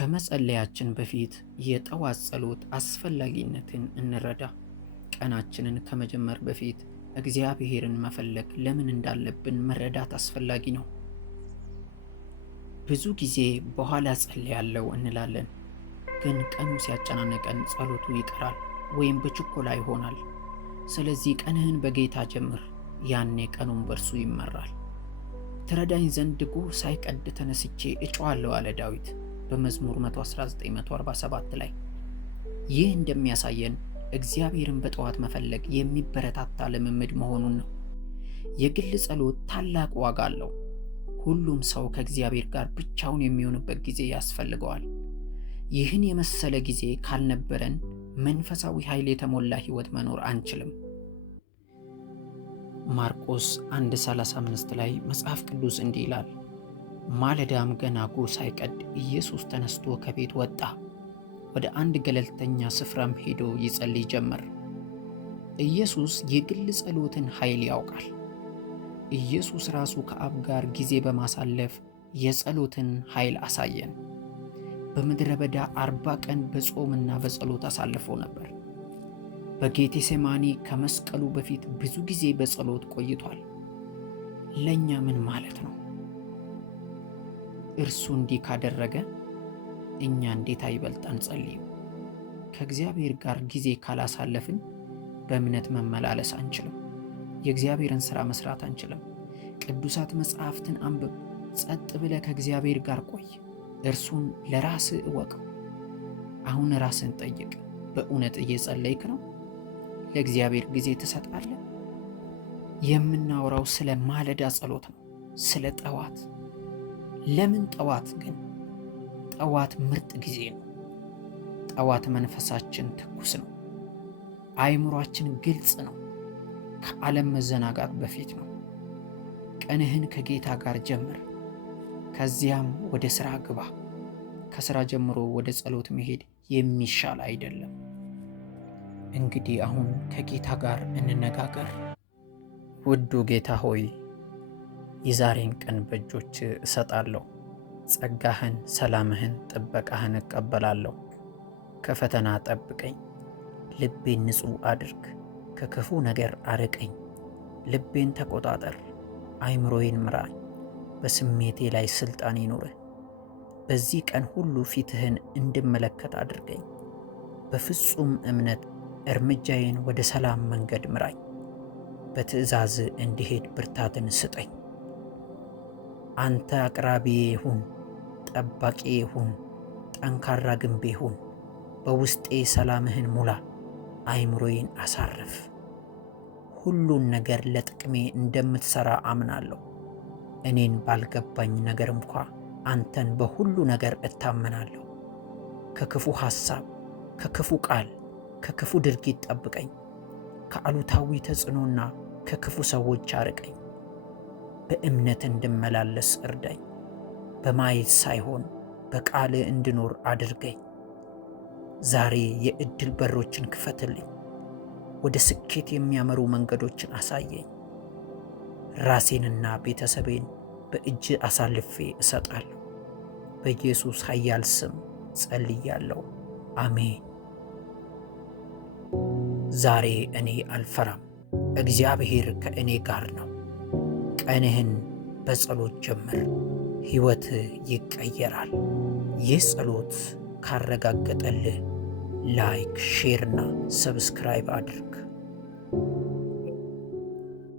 ከመጸለያችን በፊት የጠዋት ጸሎት አስፈላጊነትን እንረዳ። ቀናችንን ከመጀመር በፊት እግዚአብሔርን መፈለግ ለምን እንዳለብን መረዳት አስፈላጊ ነው። ብዙ ጊዜ በኋላ ጸልያለሁ እንላለን፣ ግን ቀኑ ሲያጨናንቀን ጸሎቱ ይቀራል ወይም በችኮላ ይሆናል። ስለዚህ ቀንህን በጌታ ጀምር፣ ያኔ ቀኑን በእርሱ ይመራል። ትረዳኝ ዘንድ ጎህ ሳይቀድ ተነስቼ እጮኻለሁ አለ ዳዊት በመዝሙር 119:147 ላይ። ይህ እንደሚያሳየን እግዚአብሔርን በጠዋት መፈለግ የሚበረታታ ልምምድ መሆኑን ነው። የግል ጸሎት ታላቅ ዋጋ አለው። ሁሉም ሰው ከእግዚአብሔር ጋር ብቻውን የሚሆንበት ጊዜ ያስፈልገዋል። ይህን የመሰለ ጊዜ ካልነበረን መንፈሳዊ ኃይል የተሞላ ሕይወት መኖር አንችልም። ማርቆስ 1:35 ላይ መጽሐፍ ቅዱስ እንዲህ ይላል፣ ማለዳም ገና ጎህ ሳይቀድ ኢየሱስ ተነስቶ ከቤት ወጣ፣ ወደ አንድ ገለልተኛ ስፍራም ሄዶ ይጸልይ ጀመር። ኢየሱስ የግል ጸሎትን ኃይል ያውቃል። ኢየሱስ ራሱ ከአብ ጋር ጊዜ በማሳለፍ የጸሎትን ኃይል አሳየን። በምድረ በዳ 40 ቀን በጾምና በጸሎት አሳልፎ ነበር። በጌቴሴማኒ ከመስቀሉ በፊት ብዙ ጊዜ በጸሎት ቆይቷል። ለእኛ ምን ማለት ነው? እርሱ እንዲህ ካደረገ እኛ እንዴት አይበልጥ አንጸልይም? ከእግዚአብሔር ጋር ጊዜ ካላሳለፍን በእምነት መመላለስ አንችልም። የእግዚአብሔርን ሥራ መስራት አንችልም። ቅዱሳት መጽሐፍትን አንብብ። ጸጥ ብለህ ከእግዚአብሔር ጋር ቆይ። እርሱን ለራስህ እወቀው። አሁን ራስን ጠይቅ። በእውነት እየጸለይክ ነው? ለእግዚአብሔር ጊዜ ትሰጣለህ? የምናወራው ስለ ማለዳ ጸሎት ነው፣ ስለ ጠዋት። ለምን ጠዋት ግን? ጠዋት ምርጥ ጊዜ ነው። ጠዋት መንፈሳችን ትኩስ ነው። አእምሯችን ግልጽ ነው። ከዓለም መዘናጋት በፊት ነው። ቀንህን ከጌታ ጋር ጀምር። ከዚያም ወደ ሥራ ግባ። ከሥራ ጀምሮ ወደ ጸሎት መሄድ የሚሻል አይደለም። እንግዲህ አሁን ከጌታ ጋር እንነጋገር። ውዱ ጌታ ሆይ፣ የዛሬን ቀን በእጆች እሰጣለሁ። ጸጋህን፣ ሰላምህን፣ ጥበቃህን እቀበላለሁ። ከፈተና ጠብቀኝ። ልቤን ንጹሕ አድርግ። ከክፉ ነገር አርቀኝ። ልቤን ተቆጣጠር። አእምሮዬን ምራኝ። በስሜቴ ላይ ሥልጣን ይኑርህ። በዚህ ቀን ሁሉ ፊትህን እንድመለከት አድርገኝ። በፍጹም እምነት እርምጃዬን ወደ ሰላም መንገድ ምራኝ። በትእዛዝ እንዲሄድ ብርታትን ስጠኝ። አንተ አቅራቢዬ ሁን፣ ጠባቂዬ ሁን፣ ጠንካራ ግንቤ ሁን። በውስጤ ሰላምህን ሙላ፣ አእምሮዬን አሳርፍ። ሁሉን ነገር ለጥቅሜ እንደምትሠራ አምናለሁ። እኔን ባልገባኝ ነገር እንኳ አንተን በሁሉ ነገር እታመናለሁ። ከክፉ ሐሳብ፣ ከክፉ ቃል፣ ከክፉ ድርጊት ጠብቀኝ። ከአሉታዊ ተጽዕኖና ከክፉ ሰዎች አርቀኝ። በእምነት እንድመላለስ እርዳኝ። በማየት ሳይሆን በቃልህ እንድኖር አድርገኝ። ዛሬ የዕድል በሮችን ክፈትልኝ። ወደ ስኬት የሚያመሩ መንገዶችን አሳየኝ። ራሴንና ቤተሰቤን በእጅ አሳልፌ እሰጣለሁ። በኢየሱስ ኃያል ስም ጸልያለሁ። አሜን። ዛሬ እኔ አልፈራም፣ እግዚአብሔር ከእኔ ጋር ነው። ቀንህን በጸሎት ጀምር፣ ሕይወትህ ይቀየራል። ይህ ጸሎት ካረጋገጠልህ ላይክ፣ ሼርና ሰብስክራይብ አድርግ።